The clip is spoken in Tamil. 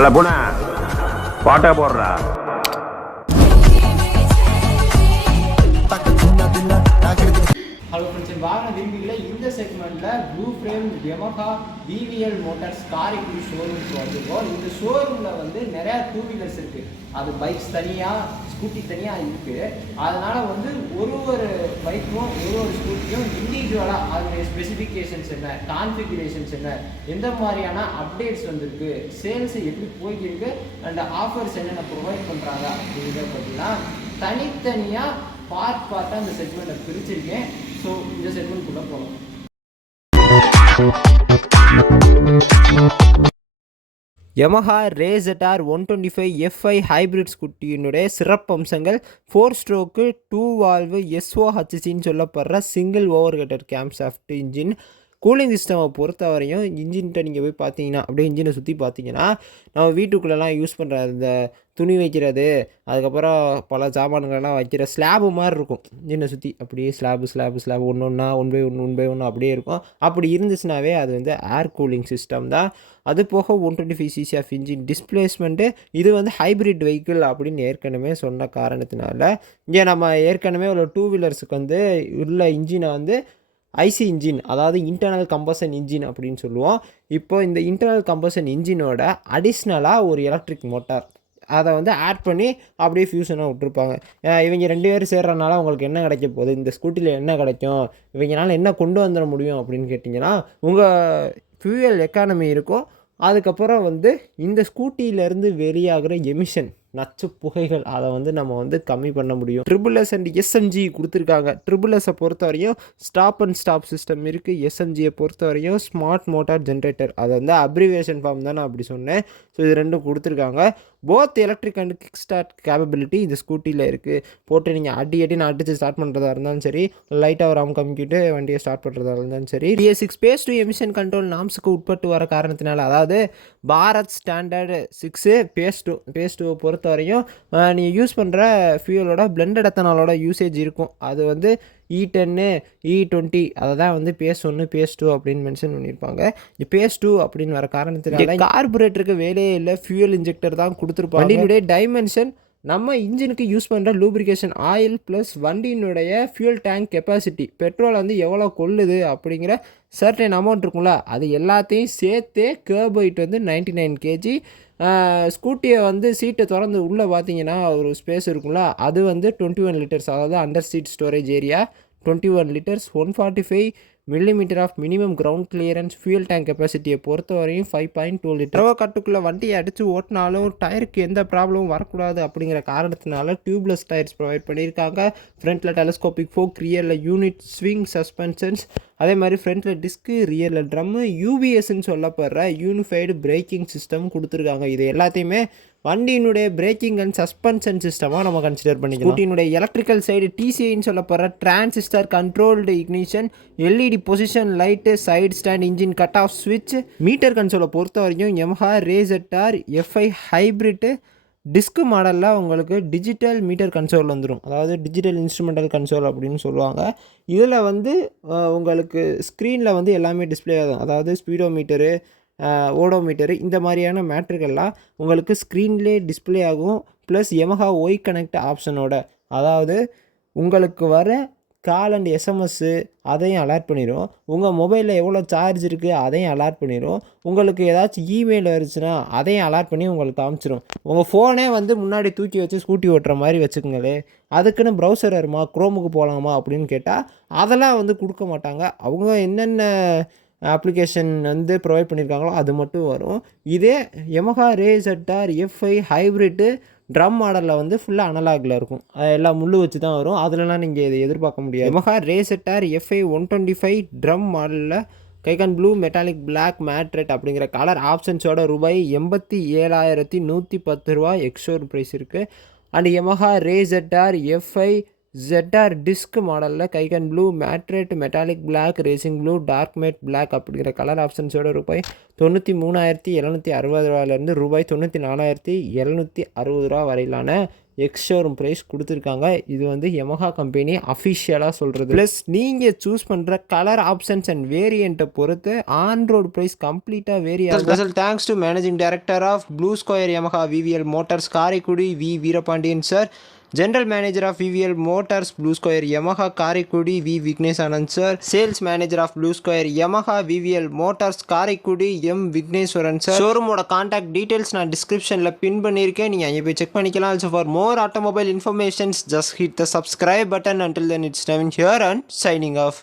அல்ல பூனை பாட்டா போடுறா. ஹலோ ஃப்ரெண்ட்ஸ், வாகன விரும்பிகளை இந்த செக்மெண்ட்டில் blue frame Yamaha VVL Motors Karaikudi ஷோரூம்க்கு வந்துருக்கோம். இந்த ஷோரூமில் வந்து நிறையா டூ வீலர்ஸ் இருக்குது. அது பைக்ஸ் தனியாக, ஸ்கூட்டி தனியாக இருக்குது. அதனால் வந்து ஒரு பைக்கும் ஒரு ஸ்கூட்டியும் இண்டிவிஜுவலாக அதனுடைய ஸ்பெசிஃபிகேஷன்ஸ் என்ன, கான்ஃபிகரேஷன்ஸ் என்ன, எந்த மாதிரியான அப்டேட்ஸ் வந்திருக்கு, சேல்ஸ் எப்படி போய்க்கிருக்கு, அண்ட் ஆஃபர்ஸ் என்னென்ன ப்ரொவைட் பண்ணுறாங்க அப்படிங்கிறத பார்த்தீங்கன்னா தனித்தனியாக பார்ட்டாக இந்த செக்மெண்ட்டை பிரிச்சிருக்கேன். ஸோ இந்த செக்மெண்ட்குள்ளே போகலாம். யமஹா ரேசட்டார் 125 FI ஹைப்ரிட் ஸ்கூட்டியினுடைய சிறப்பம்சங்கள் 4 ஸ்ட்ரோக்கு 2 வால்வு SOHCன்னு சொல்லப்படுற single over header camshaft engine. Cooling சிஸ்டமை பொறுத்த வரையும் இன்ஜின்கிட்ட நீங்கள் போய் பார்த்தீங்கன்னா, அப்படியே இன்ஜினை சுற்றி பார்த்தீங்கன்னா, நம்ம வீட்டுக்குள்ளெல்லாம் யூஸ் பண்ணுற இந்த துணி வைக்கிறது, அதுக்கப்புறம் பல சாமான்கள்லாம் வைக்கிற ஸ்லாபு மாதிரி இருக்கும். இன்ஜினை சுற்றி அப்படியே ஸ்லாபு ஒன்று ஒன்றா ஒன் பை ஒன்று அப்படியே இருக்கும். அப்படி இருந்துச்சுனாவே அது வந்து ஏர் கூலிங் சிஸ்டம் தான். அது போக 125 cc ஆஃப் இன்ஜின் டிஸ்பிளேஸ்மெண்ட்டு. இது வந்து ஹைப்ரிட் வெஹிக்கிள் அப்படின்னு ஏற்கனவே சொன்ன காரணத்தினால இங்கே நம்ம ஏற்கனவே ஒரு டூ வீலர்ஸுக்கு வந்து உள்ள இன்ஜினை வந்து ஐசி இன்ஜின், அதாவது இன்டர்னல் கம்பஷன் இன்ஜின் அப்படின்னு சொல்லுவோம். இப்போ இந்த இன்டர்னல் கம்பஷன் இன்ஜினோட அடிஷ்னலாக ஒரு எலக்ட்ரிக் மோட்டார் அதை வந்து ஆட் பண்ணி அப்படியே ஃபியூஷனாக விட்டுருப்பாங்க. இவங்க 2 பேர் சேர்றதுனால உங்களுக்கு என்ன கிடைக்க போகுது, இந்த ஸ்கூட்டியில் என்ன கிடைக்கும், இவங்களால என்ன கொண்டு வந்துட முடியும் அப்படின்னு கேட்டிங்கன்னா, உங்கள் ஃபியூயல் எக்கானமி இருக்கும். அதுக்கப்புறம் வந்து இந்த ஸ்கூட்டியிலேருந்து வெளியாகிற எமிஷன், நச்சு புகைகள், அதை வந்து நம்ம வந்து கம்மி பண்ண முடியும். SSS அண்ட் SMG கொடுத்துருக்காங்க. SSSஐ பொறுத்த வரையும் ஸ்டாப் அண்ட் ஸ்டாப் சிஸ்டம் இருக்குது. SMGயை பொறுத்த வரையும் ஸ்மார்ட் மோட்டார் ஜென்ரேட்டர், அது வந்து அப்ரிவேஷன் ஃபார்ம் தான் நான் அப்படி சொன்னேன். ஸோ இது ரெண்டும் கொடுத்துருக்காங்க. Both electric and kick start capability இந்த ஸ்கூட்டியில் இருக்குது. போட்டு நீங்கள் அடின்னு அடித்து ஸ்டார்ட் பண்ணுறதா இருந்தாலும் சரி, லைட்டாக வராமல் கம்மிக்கிட்டு வண்டியை ஸ்டார்ட் பண்ணுறதா இருந்தாலும் சரி. BS6 Phase 2 எமிஷன் கண்ட்ரோல் நாம்ஸுக்கு உட்பட்டு வர காரணத்தினால, அதாவது பாரத் ஸ்டாண்டர்டு 6 Phase 2 பொறுத்த வரையும் நீங்கள் யூஸ் பண்ணுற ஃபியூலோட பிளெண்டட் எத்தனாலோட யூசேஜ் இருக்கும். அது வந்து E10 E20 அதை தான் வந்து Phase 1 Phase 2 அப்படின்னு மென்ஷன் பண்ணியிருப்பாங்க. Phase 2 அப்படின்னு வர காரணத்தினால கார்பரேட்டருக்கு வேலையே இல்லை, ஃபியூயல் இன்ஜெக்டர் தான் கொடுத்துருப்பாங்க. வண்டியினுடைய டைமென்ஷன் நம்ம இன்ஜினுக்கு யூஸ் பண்ணுற லூப்ரிகேஷன் ஆயில் ப்ளஸ் வண்டியினுடைய ஃபியூல் டேங்க் கெப்பாசிட்டி, பெட்ரோல் வந்து எவ்வளோ கொள்ளுது அப்படிங்கிற சர்டன் அமௌண்ட் இருக்கும்ல, அது எல்லாத்தையும் சேர்த்தே கர்ப் வெயிட் வந்து 99 kg. ஸ்கூட்டியை வந்து சீட்டை திறந்து உள்ளே பார்த்தீங்கன்னா ஒரு ஸ்பேஸ் இருக்கும்ல, அது வந்து 21 லிட்டர்ஸ், அதாவது under seat storage area 21 litres. 145 millimetre of minimum ground clearance. Fuel tank கெப்பாசிட்டியை பொறுத்த வரையும் 5.2 லிட்டர். கட்டுக்குள்ளே வண்டியை அடித்து ஓட்டினாலும் டயருக்கு எந்த ப்ராப்ளமும் வரக்கூடாது அப்படிங்கிற காரணத்தினால டியூப்லெஸ் டயர்ஸ் ப்ரொவைட் பண்ணியிருக்காங்க. ஃப்ரண்ட்டில் டெலஸ்கோபிக் ஃபோக், ரியரில் யூனிட் ஸ்விங் சஸ்பென்ஷன்ஸ், அதே மாதிரி ஃப்ரண்ட்டில் டிஸ்க்கு, ரியரில் ட்ரம்மு, யூபிஎஸ்ன்னு சொல்லப்படுற யூனிஃபைடு பிரேக்கிங் சிஸ்டம் கொடுத்துருக்காங்க. இது எல்லாத்தையுமே வண்டியினுடைய பிரேக்கிங் அண்ட் சஸ்பென்ஷன் சிஸ்டமாக நம்ம கன்சிடர் பண்ணிக்கலாம். ஸ்கூட்டியினுடைய எலக்ட்ரிக்கல் சைடு டிசிஐன்னு சொல்லப்படுற transistor controlled ignition, LED position light, side stand, engine cut off ஸ்விட்ச். மீட்டர் கன்சோலை பொறுத்த வரைக்கும் Yamaha RayZR FI hybrid disk மாடலில் உங்களுக்கு டிஜிட்டல் மீட்டர் கன்சோல் வந்துடும், அதாவது டிஜிட்டல் இன்ஸ்ட்ருமெண்டல் கன்சோல் அப்படின்னு சொல்லுவாங்க. இதில் வந்து உங்களுக்கு ஸ்க்ரீனில் வந்து எல்லாமே டிஸ்பிளே ஆகும், அதாவது ஸ்பீடோமீட்டரு, ஓடோமீட்டரு, இந்த மாதிரியான மேட்ருகள்லாம் உங்களுக்கு ஸ்க்ரீன்லேயே டிஸ்பிளே ஆகும். ப்ளஸ் யமஹா ஒய் கனெக்ட் ஆப்ஷனோட, அதாவது உங்களுக்கு வர கால் அண்ட் எஸ்எம்எஸ்ஸு அதையும் அலர்ட் பண்ணிடும். உங்கள் மொபைலில் எவ்வளோ சார்ஜ் இருக்குது அதையும் அலர்ட் பண்ணிடும். உங்களுக்கு ஏதாச்சும் இமெயில் வருச்சுன்னா அதையும் அலர்ட் பண்ணி உங்களுக்கு காமிச்சிடும். உங்கள் ஃபோனே வந்து முன்னாடி தூக்கி வச்சு ஸ்கூட்டி ஓட்டுற மாதிரி வச்சுக்கோங்களே, அதுக்குன்னு ப்ரௌசர் வருமா, குரோமுக்கு போகலாமா அப்படின்னு கேட்டால் அதெல்லாம் வந்து கொடுக்க மாட்டாங்க. அவங்க என்னென்ன அப்ளிகேஷன் வந்து ப்ரொவைட் பண்ணியிருக்காங்களோ அது மட்டும் வரும். இதே Yamaha RayZR FI hybrid drum மாடலில் வந்து ஃபுல்லாக அனலாகில் இருக்கும், எல்லாம் முள்ளு வச்சு தான் வரும். அதிலலாம் நீங்கள் இதை எதிர்பார்க்க முடியாது. யமஹா ரேசட்டார் FI 125 ட்ரம் மாடலில் கைகான் ப்ளூ மெட்டாலிக் பிளாக் மேட்ரெட் அப்படிங்கிற கலர் ஆப்ஷன்ஸோட ரூபாய் 87,110 எக்ஸ்ஷோர் ப்ரைஸ் இருக்குது. And Yamaha RayZR FI ZR disc மாடலில் கைகன் blue, matte red, metallic black, racing blue, dark matte black அப்படிங்கிற கலர் ஆப்ஷன்ஸோட ரூபாய் 93,760 ரூபாய் 94,760 வரையிலான எக்ஸ்-ஷோரூம் ப்ரைஸ் கொடுத்துருக்காங்க. இது வந்து Yamaha கம்பெனி அஃபிஷியலாக சொல்கிறது. ப்ளஸ் நீங்கள் சூஸ் பண்ணுற கலர் ஆப்ஷன்ஸ் அண்ட் வேரியண்ட்டை பொறுத்து ஆன் ரோடு ப்ரைஸ் கம்ப்ளீட்டாக வேரி ஆகும். Thanks to managing director of Blue Square Yamaha VVL motors Karaikudi V Veerapandian sir, General Manager of VVL Motors Blue Square Yamaha Karaikudi V Vignesh Anand sir, Sales Manager of Blue Square Yamaha VVL Motors Karaikudi M Vigneswaran sir. Showroom oda contact details na description la pin பண்ணிருக்கேன், நீங்க அங்க போய் செக் பண்ணிக்கலாம். Also for more automobile informations just hit the subscribe button. Until then it's Navin here and signing off.